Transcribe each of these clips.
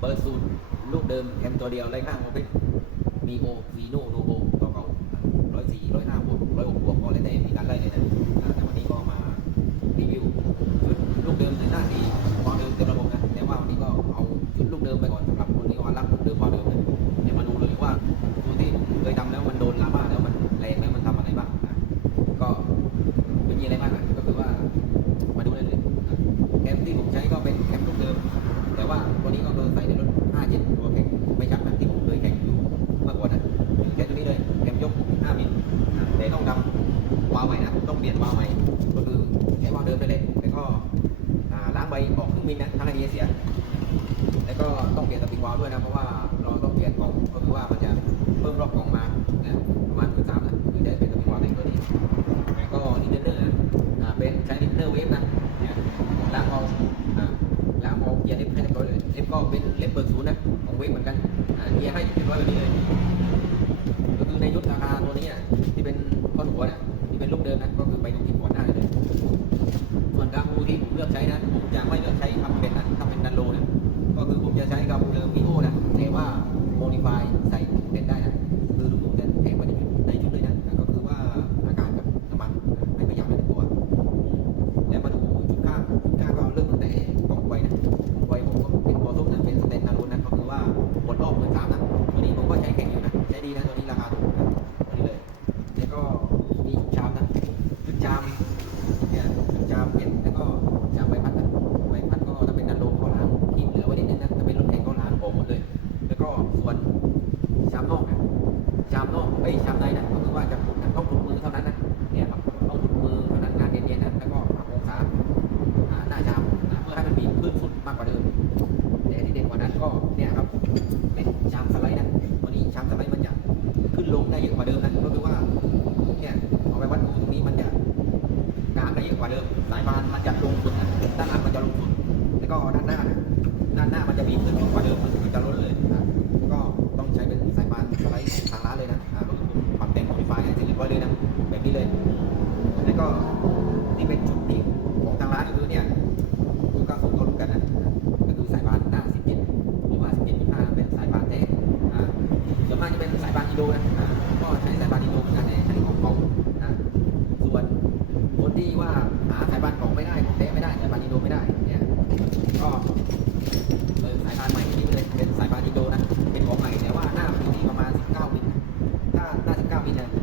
เบอร์ศูนย์ลูกเดิมแคมตัวเดียวไล่ข้างโอเพ่นมีโอฟีโน่โลโก้เก่าร้อยสี่ร้อยห้าบวกร้อยหกบวกก็แล้วแต่มีการไล่เลยนะแต่วันนี้ก็มารีวิวลูกเดิมในหน้าดีความเดิมเต็มระบบ็ต้องเปลี่ยนสปริงวาลวด้วยนะ เพราะว่าเราต้องเปลี่ยนกล่องก็คือว่ามันจะเพิ่มรอบกล่องมานะประมาณคือสามนะคือจะเป็นสปริงวาลวในตัวนี้แล้วก็ลิเนเนอร์นะเป็นใช้ลิเนเนอร์เวฟนะแล้วงเอาล้วงเอาเกียร์เล็บให้เรียบร้อยเลยเล็บก็เป็นเล็บเบอร์ศูนย์นะของเวฟเหมือนกันเกียร์ให้เรียบร้อยแบบนี้เลยก็คือในยุทธราคาตัวนี้ที่เป็นข้อถัวเนี่ยที่เป็นลูกเดิมนะก็คือไปตรงที่ก่ดได้เลยส่วนกางูที่ผมเลือกใช้นะผมจะไม่เลือกใช้ทำเป็น modify ใส่ากกว่าเดิมแต่ที่เด็กกว่านั้นก็เนี่ยครับเป็นชามสไลด์นะวันนี้ชามสไลด์มันจะขึ้นลงได้เยอะกว่าเดิมนะก็คือว่าเนี่ยเอาไปวัดดูตรงนี้มันจะกลางได้เยอะกว่าเดิมสายบานมันจะลงสุดนะด้านหลังมันจะลงสุดแล้วก็ด้านหน้าด้านหน้ามันจะมีขึ้น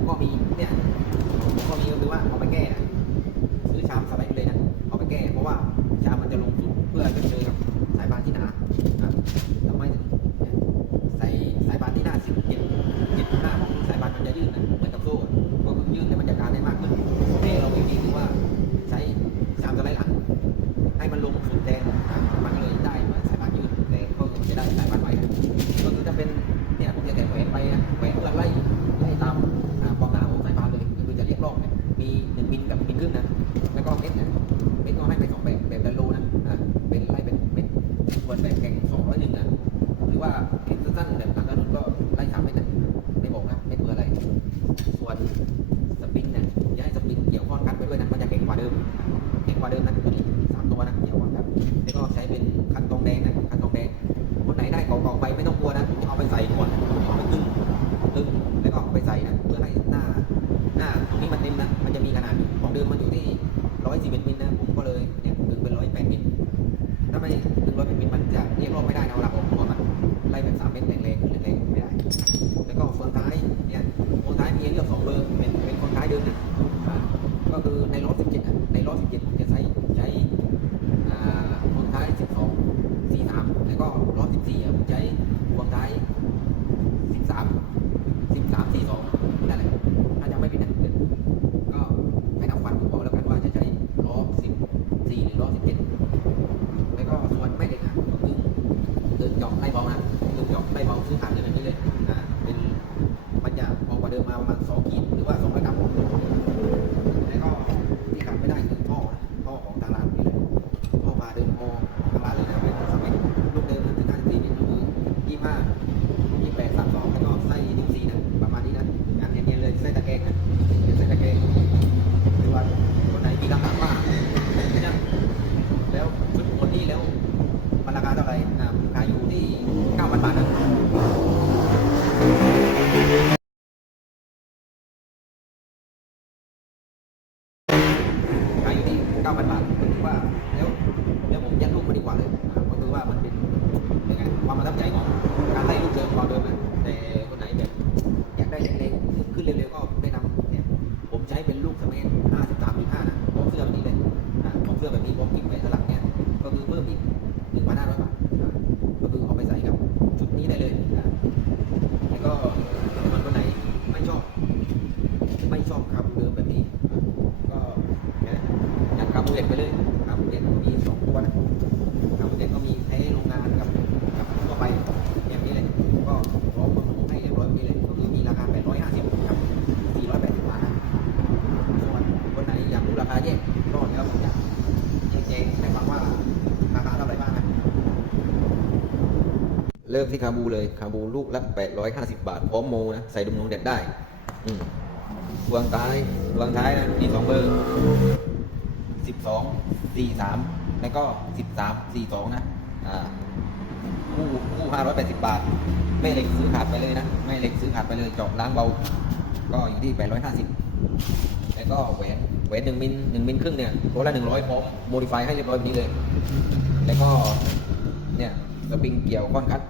ก็มีเใส่ก่อนตึงตึงแล้วก็ไปใส่นะเพื่อให้หน้า หน้าตรงนี้มันเต็มนะมันจะมีขนาดของเดิมมันอยู่ที่ร้อยสี่เอ็ดมิลาเลยนะครับเป็นสมัยลูกเดิมนะถึงห้าสี่นิ้วยี่ห้ายี่แปดสามสองแล้วก็ไส้นิ้วสี่นะประมาณนี้นะงานเนียนๆเลยไส้ตะแกงนะเป็นส้ตะแกงหรือว่าคนไหนมีราคาบ้างนะแล้วชุดคนนี้แล้วมันราคาเท่าไหร่นะขายอยู่ที่เก้าพันบาทนะ ฟังว่าราคาเท่าไหร่บ้างนะเริ่มที่คาบูเลยคาบูลูกละ850 บาทพร้อมโมนะใส่ดุมนงเด็ดได้วางท้ายวางท้ายนะมีสองเบอร์12 43แล้วก็13 42นะอ่าคู่คู่580บาทไม่เหล็กซื้อขาดไปเลยนะไม่เหล็กซื้อขาดไปเลยจาะล้างเบา ก็อยู่ที่850แล้วก็แหวน แหวนหนึ่งมิลหนึ่งมิลครึ่งเนี่ยตัวละหนึ่งร้อยพร้อมโมดิฟายให้เรียบร้อยแบบนี้เลย แล้วก็เนี่ยสปริงเกี่ยวค่อนคัด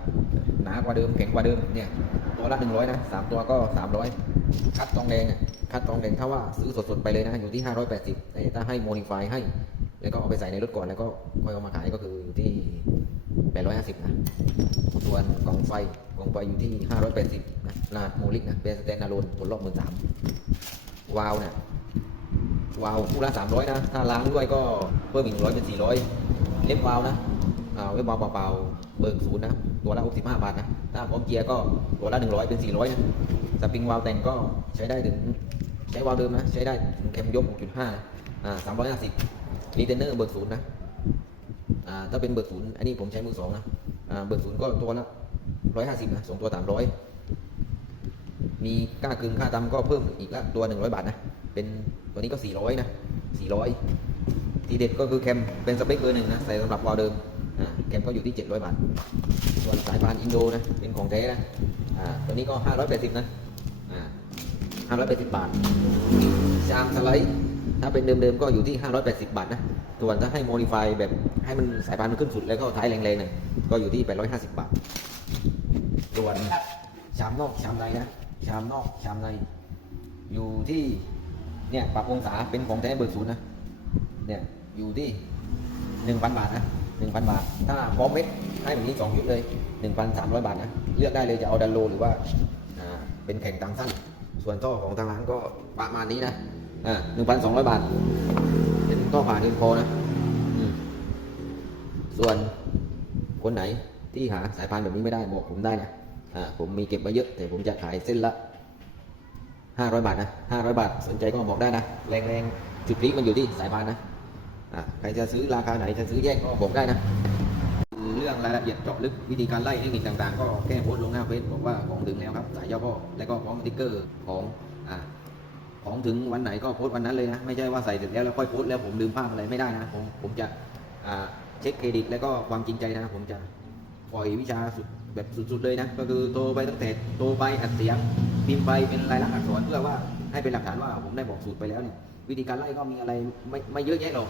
หนากว่าเดิมแข็งกว่าเดิมเนี่ยตัวละหนึ่งร้อยนะสามตัวก็สามร้อยคัดตองแดงคัดตองแดงถ้าว่าซื้อสดๆไปเลยนะอยู่ที่ห้าร้อยแปดสิบแต่ถ้าให้โมดิฟายให้ แล้วก็เอาไปใส่ในรถก่อนแล้วก็ค่อยเอามาขายก็คืออยู่ที่แปดร้อยห้าสิบนะส่วนกล่องไฟกล่องไฟอยู่ที่ห้าร้อยแปดสิบนะนาดโมลิกนะเป็นสแตนดาร์โลนผลรอบหมื่นสามวาล์วเนี่ย วาวคู่ละสามร้อยนะ ถ้าล้างด้วยก็เพิ่มอีกหนึ่งร้อยเป็นสี่ร้อยเล็บวาวนะอ่าเล็บวาล์วเปล่าๆเบิกศูนย์นะ ตัวละหกสิบห้าบาทนะ ถ้าพร้อมเกียร์ก็ตัวละหนึ่งร้อยเป็นสี่ร้อยนะสปริงวาวแต่งก็ใช้ได้ถึงใช้วาวเดิมนะ ใช้ได้ถึงเข็มยกหกจุดห้าอ่าสามร้อยห้าสิบรีเทนเนอร์เบิกศูนย์นะอ่าถ้าเป็นเบิกศูนย์อันนี้ผมใช้มือสองนะอ่าเบิกศูนย์ก็ตัวละร้อยห้าสิบนะสองตัวสามร้อยมีค่าคืนค่าทำก็เพิ่มอีกละตัว100บาทนะ เป็นตัวนี้ก็ 400 นะ 400 ทีเด็ดก็คือแคมเป็นสเปคเบอร์หนึ่งนะใส่สำหรับวาล์เดิมแคมก็อยู่ที่ 700 บาท ส่วนสายพานอินโดนะ เป็นของแท้นะตัวนี้ก็ 580 นะอ่า580 บาทชามสไลด์ถ้าเป็นเดิมๆก็อยู่ที่ 580 บาทนะส่วนถ้าให้โมดิฟายแบบให้มันสายพานมันขึ้นสุดแล้วก็ท้ายแรงๆเนี่ยก็อยู่ที่ 850 บาทส่วนชามนอกชามในนะชามนอกชามในอยู่ที่ เนี่ยปรับองศาเป็นของแท้เบอร์ศูนย์นะเนี่ยอยู่ที่หนึ่งพันบาทนะหนึ่งพันบาท ถ้าพร้อมเม็ดให้แบบนี้สองชุดเลยหนึ่งพันสามร้อยบาทนะเลือกได้เลยจะเอาดันโลหรือว่าอ่าเป็นแข่งตังสั้น ส่วนท่อของทางร้านก็ประมาณนี้นะอ่าหนึ่งพันสองร้อยบาท เป็นท่อผ่านอินโฟนะอส่วนคนไหนที่หาสายพานแบบนี้ไม่ได้บอกผมได้นะอ่าผมมีเก็บไว้เยอะแต่ผมจะขายเส้นละ 500 บาทนะ500 บาท สนใจก็บอกได้นะ แรงๆจุดพลิกมันอยู่ที่สายพานนะใครจะซื้อราคาไหนจะซื้อแยกก็บอกได้นะ เรื่องรายละเอียดเจาะลึกวิธีการไล่เทคนิคต่างๆ ก็แค่โพสต์ลงหน้าเฟซบอกว่าของถึงแล้วครับสายย่อพ่อแล้วก็พร้อมสติ๊กเกอร์ของอ่าของถึงวันไหนก็โพสต์วันนั้นเลยนะ ไม่ใช่ว่าใส่เสร็จแล้วแล้วค่อยโพสต์แล้วผมลืมภาพอะไรไม่ได้นะ ผมผมจะเช็คเครดิตแล้วก็ความจริงใจนะผมจะ ปล่อยวิชาสุดแบบสุดๆเลยนะ ก็คือโทรไปตั้งแต่โทรไปอัดเสียงพิมพ์ไปเป็นลายลักษณ์อักษรเพื่อว่าให้เป็นหลักฐานว่าผมได้บอกสูตรไปแล้วเนี่ยวิธีการไล่ก็มีอะไรไม่ไม่เยอะแยะหรอก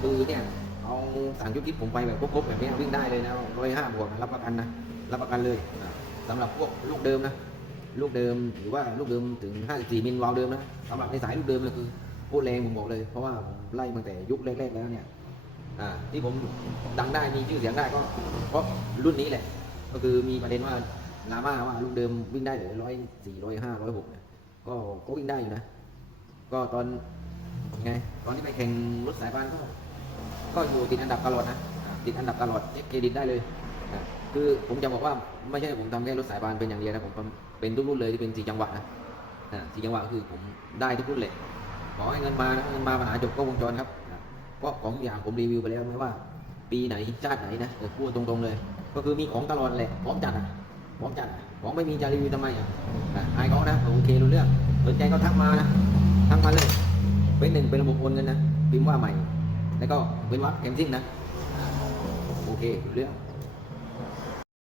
คือเนี่ยเอาสั่งยุทธคิดผมไปแบบครบๆแบบนี้วิ่งได้เลยนะร้อยห้าบวกรับประกันนะรับประกันเลยอะสำหรับพวกลูกเดิมนะลูกเดิมหรือว่าลูกเดิมถึง 54มิลวาล์วเดิมนะสำหรับในสายลูกเดิมเลยคือโคตรแรงผมบอกเลย เพราะว่าไล่มาตั้งแต่ยุคแรกๆแล้วเนี่ย ที่ผมดังได้มีชื่อเสียงได้ก็เพราะรุ่นนี้แหละ ก็คือมีประเด็นว่าลาม่าว่าลูกเดิมวิ่งได้เหลือร้อยสี่ร้อยห้าร้อยหกเนี่ยก็ก็วิ่งได้อยู่นะ ก็ตอนไงตอนที่ไปแข่งรถสายพานก็ก็อยู่ติดอันดับตลอดนะติดอันดับตลอดเช็คเครดิตได้เลยคือผมจะบอกว่าไม่ใช่ผมทำแค่รถสายพานเป็นอย่างเดียวนะผมเป็นทุกรุ่นเลยที่เป็นสี่จังหวะนะสี่จังหวะคือผมได้ทุกรุ่นเลยขอให้เงินมานะเงินมาปัญหาจบก็วงจรครับ เพราะของอย่างผมรีวิวไปแล้วไม่ว่า ปีไหนชาติไหนนะเออพูดตรงๆเลย ก็คือมีของตลอดแหละพร้อมจัดอะพร้อมจัดอะของไม่มีจะรีวิวทำไมอะอะอายเขานะโอเครู้เรื่องสนใจก็ทักมานะทักมาเลยเป็นหนึ่งเป็นระบบโอนเงินนะพิมพ์ว่าใหม่ แล้วก็เป็นวัดเกมซิ่งนะโอเครู้เรื่อง